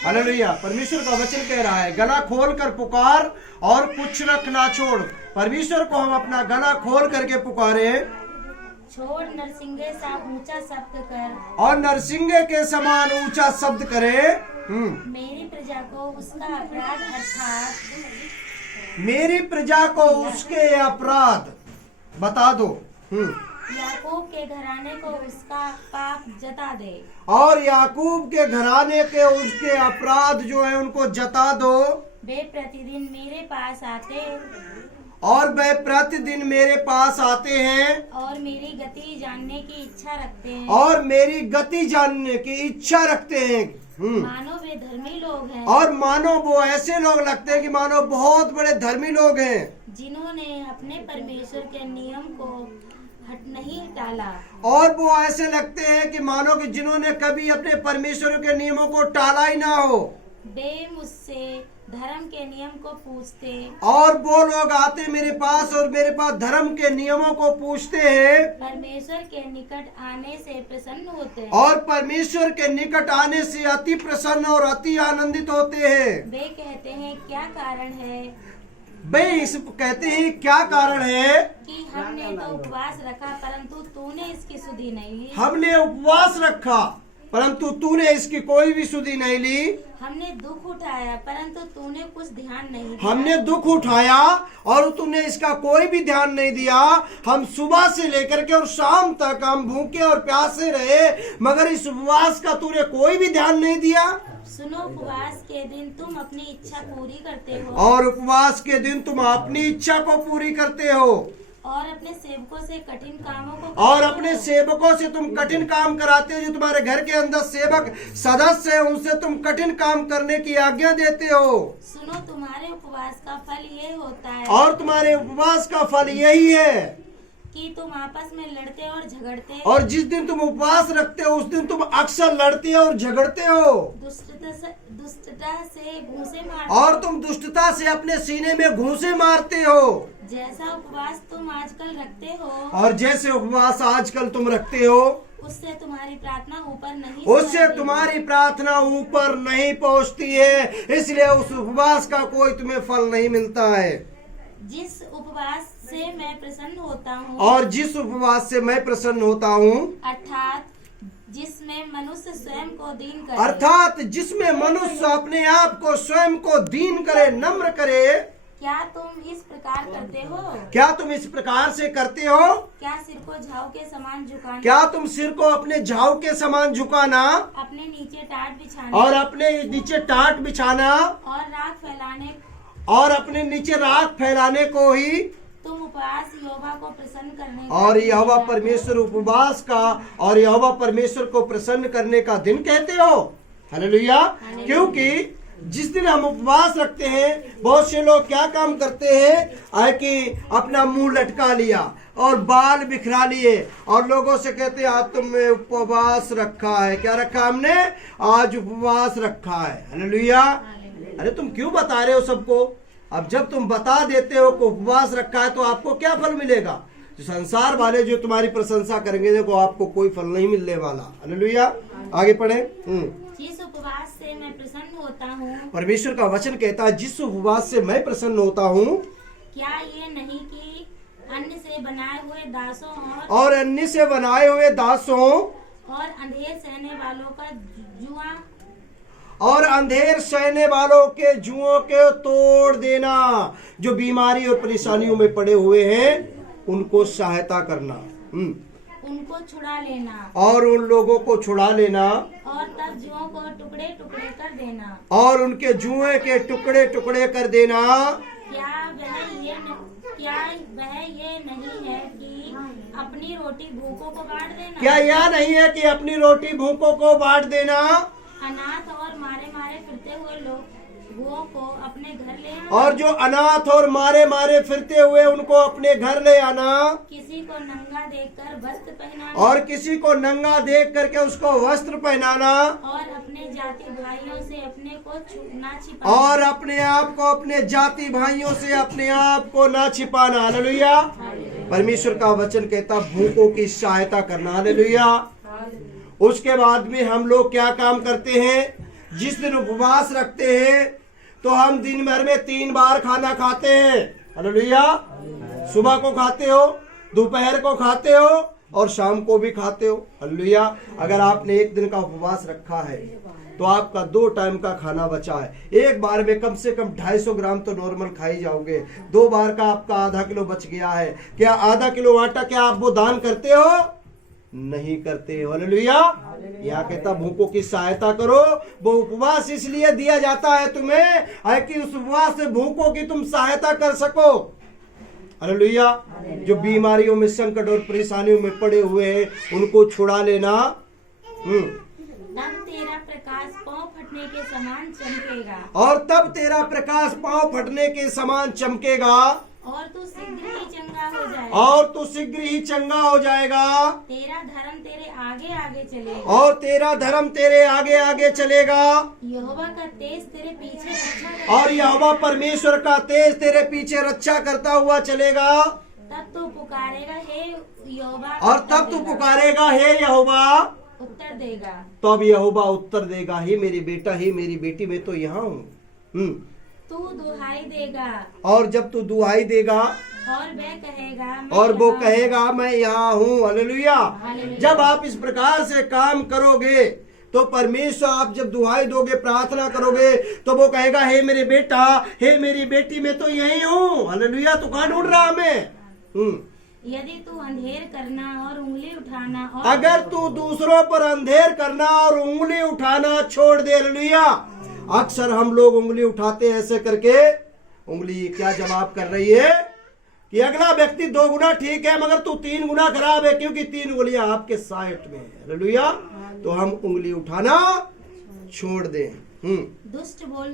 Hallelujah. परमेश्वर का वचन कह रहा है गला खोल कर पुकार और कुछ रख ना छोड़। परमेश्वर को हम अपना गला खोल करके पुकारे, छोड़ नरसिंगे सा ऊंचा शब्द कर, और नरसिंगे के समान ऊंचा शब्द करे। मेरी प्रजा को उसका अपराध अर्थात मेरी प्रजा को उसके अपराध बता दो। याकूब के घराने को उसका पाप जता दे, और याकूब के घराने के उसके अपराध जो है उनको जता दो। वे प्रतिदिन मेरे पास आते और वे प्रतिदिन मेरे पास आते हैं और मेरी गति जानने की इच्छा रखते हैं, और मेरी गति जानने की इच्छा रखते हैं। मानो वे धर्मी लोग हैं, और मानो वो ऐसे लोग लगते हैं कि मानो बहुत बड़े धर्मी लोग हैं, जिन्होंने अपने परमेश्वर के नियम को हट नहीं टाला। और वो ऐसे लगते हैं कि मानो कि जिन्होंने कभी अपने परमेश्वर के नियमों को टाला ही ना हो। वे मुझसे धर्म के नियम को पूछते, और वो लोग आते मेरे पास और मेरे पास धर्म के नियमों को पूछते हैं, परमेश्वर के निकट आने से प्रसन्न होते हैं, और परमेश्वर के निकट आने से अति प्रसन्न और अति आनंदित होते हैं। वे कहते हैं क्या कारण है वे इस कहते हैं क्या कारण है कि हमने तो उपवास रखा परंतु तूने इसकी सुधि नहीं ली, हमने उपवास रखा परंतु तूने इसकी कोई भी सुधि नहीं ली। हमने दुख उठाया परंतु तूने कुछ ध्यान नहीं दिया, हमने दुख उठाया और तूने इसका कोई भी ध्यान नहीं दिया। हम सुबह से लेकर के और शाम तक हम भूखे और प्यासे रहे, मगर इस उपवास का तूने कोई भी ध्यान नहीं दिया। सुनो, उपवास के दिन तुम अपनी इच्छा पूरी करते हो, और उपवास के दिन तुम अपनी इच्छा को पूरी करते हो, और अपने सेवकों से कठिन कामों को और करते अपने हो। सेवकों से तुम कठिन काम कराते हो। जो तुम्हारे घर के अंदर सेवक सदस्य है उनसे तुम कठिन काम करने की आज्ञा देते हो। सुनो, तुम्हारे उपवास का फल ये होता है और तुम्हारे उपवास का फल यही है कि तुम आपस में लड़ते और झगड़ते, और जिस दिन तुम उपवास रखते हो उस दिन तुम अक्सर लड़ते और झगड़ते हो, दुष्टता से घूंसे मारते, और तुम दुष्टता से अपने सीने में घूंसे मारते हो। जैसा उपवास तुम आजकल रखते हो, और जैसे उपवास आजकल तुम रखते हो उससे तुम्हारी प्रार्थना ऊपर नहीं उससे चढ़ती। तुम्हारी प्रार्थना ऊपर नहीं पहुंचती है, इसलिए उस उपवास का कोई तुम्हें फल नहीं मिलता है। जिस उपवास से मैं प्रसन्न होता हूँ, और जिस उपवास से मैं प्रसन्न होता हूँ, अर्थात जिसमें मनुष्य स्वयं को दीन करे, अर्थात जिसमें मनुष्य अपने आप को स्वयं को दीन करे, नम्र करे। क्या तुम इस प्रकार करते हो? क्या तुम इस प्रकार से करते हो? क्या सिर को झाव के समान झुकाना, क्या तुम सिर को अपने झाव के समान झुकाना, अपने नीचे टाट बिछाना, और अपने नीचे टाट बिछाना, और राख फैलाने, और अपने नीचे राख फैलाने को ही तुम उपवास यहोवा को प्रसन्न करने का और दिन यहोवा कहते हो? परमेश्वर उपवास का और यहोवा परमेश्वर को प्रसन्न करने का दिन कहते हो। हालेलुया। क्योंकि जिस दिन हम उपवास रखते हैं, बहुत से लोग क्या काम करते हैं कि अपना मुंह लटका लिया और बाल बिखरा लिए और लोगों से कहते हैं आज तुमने उपवास रखा है। क्या रखा हमने? आज उपवास रखा है। हालेलुया। अरे तुम क्यों बता रहे हो सबको? अब जब तुम बता देते हो कि उपवास रखा है तो आपको क्या फल मिलेगा? जो संसार वाले जो तुम्हारी प्रशंसा करेंगे देखो आपको कोई फल नहीं मिलने वाला। हालेलुया। आगे पढ़े। जिस उपवास से मैं प्रसन्न होता हूँ, परमेश्वर का वचन कहता है जिस उपवास से मैं प्रसन्न होता हूँ, क्या ये नहीं कि अन्न से बनाए हुए दासों और अन्य से बनाए हुए दासों और अंधेर सहने वालों का जुआ, और अंधेर सहने वालों के जुओं के तोड़ देना, जो बीमारी और परेशानियों में पड़े हुए हैं उनको सहायता करना, उनको छुड़ा लेना, और उन लोगों को छुड़ा लेना, और तब जुओं को टुकड़े टुकड़े कर देना। और उनके जुए के टुकड़े टुकड़े कर देना। क्या वह ये नहीं है कि अपनी रोटी भूखों को बांट देना? क्या यह नहीं है कि अपनी रोटी भूखों को बांट देना, अनाथ और मारे मारे फिरते हुए लोगों को अपने घर ले आना, और जो अनाथ और मारे मारे फिरते हुए उनको अपने घर ले आना, किसी को नंगा देखकर वस्त्र पहनाना, और किसी को नंगा देख करके उसको वस्त्र पहनाना, और अपने जाति भाइयों से अपने को ना छिपाना, और अपने आप को अपने जाति भाइयों से अपने आप को ना छिपाना। हालेलुया। परमेश्वर का वचन कहता भूखों की सहायता करना। हालेलुया। उसके बाद में हम लोग क्या काम करते हैं? जिस दिन उपवास रखते हैं तो हम दिन भर में 3 बार खाना खाते हैं। हालेलुया। सुबह को खाते हो, दोपहर को खाते हो और शाम को भी खाते हो। हालेलुया। अगर आपने एक दिन का उपवास रखा है तो आपका 2 टाइम का खाना बचा है। एक बार में कम से कम 250 ग्राम तो नॉर्मल खाई जाओगे। 2 बार का आपका आधा किलो बच गया है। क्या आधा किलो आटा क्या आप वो दान करते हो? नहीं करते। हालेलुया। यहाँ कहता भूखों की सहायता करो। वो उपवास इसलिए दिया जाता है तुम्हें है कि उस उपवास से भूखों की तुम सहायता कर सको। हालेलुया। जो बीमारियों में, संकट और परेशानियों में पड़े हुए हैं उनको छुड़ा लेना। तब तेरा प्रकाश पाँव फटने के समान चमकेगा। और तब तेरा प्रकाश पाँव फटने के समान चमकेगा। और तू शीघ्र ही चंगा हो जाएगा। और तू शीघ्र ही चंगा हो जाएगा। तेरा धर्म तेरे आगे आगे चलेगा। और तेरा धर्म तेरे आगे आगे चलेगा। यहोवा का तेज तेरे पीछे रक्षा करेगा। और यहोवा परमेश्वर का तेज तेरे पीछे रक्षा करता हुआ चलेगा। तब तू पुकारेगा, हे यहोवा। और तब तू पुकारेगा, हे यहोवा, उत्तर देगा। तब यहोवा उत्तर देगा, हे मेरे बेटा, हे मेरी बेटी, मैं तो यहाँ हूँ। तू दुहाई देगा। और जब तू दुहाई देगा और वह कहेगा, मैं और वो यहाँ कहेगा मैं यहाँ हूँ। हालेलुया। जब आप इस प्रकार से काम करोगे तो परमेश्वर, आप जब दुहाई दोगे, प्रार्थना करोगे तो वो कहेगा, हे मेरे बेटा, हे मेरी बेटी, मैं तो यही हूँ। हालेलुया। तू कहाँ ढूंढ रहा हमें? यदि तू अंधेर करना और उंगली उठाना और अगर तू दूसरों पर अंधेर करना और उंगली उठाना छोड़ दे। हालेलुया। अक्सर हम लोग उंगली उठाते हैं ऐसे करके। उंगली क्या जवाब कर रही है कि अगला व्यक्ति 2 गुना ठीक है मगर तू 3 गुना खराब है, क्योंकि 3 उंगलियां आपके साइड में है। हालेलुया। तो हम उंगली उठाना छोड़ दें। दुष्ट बोल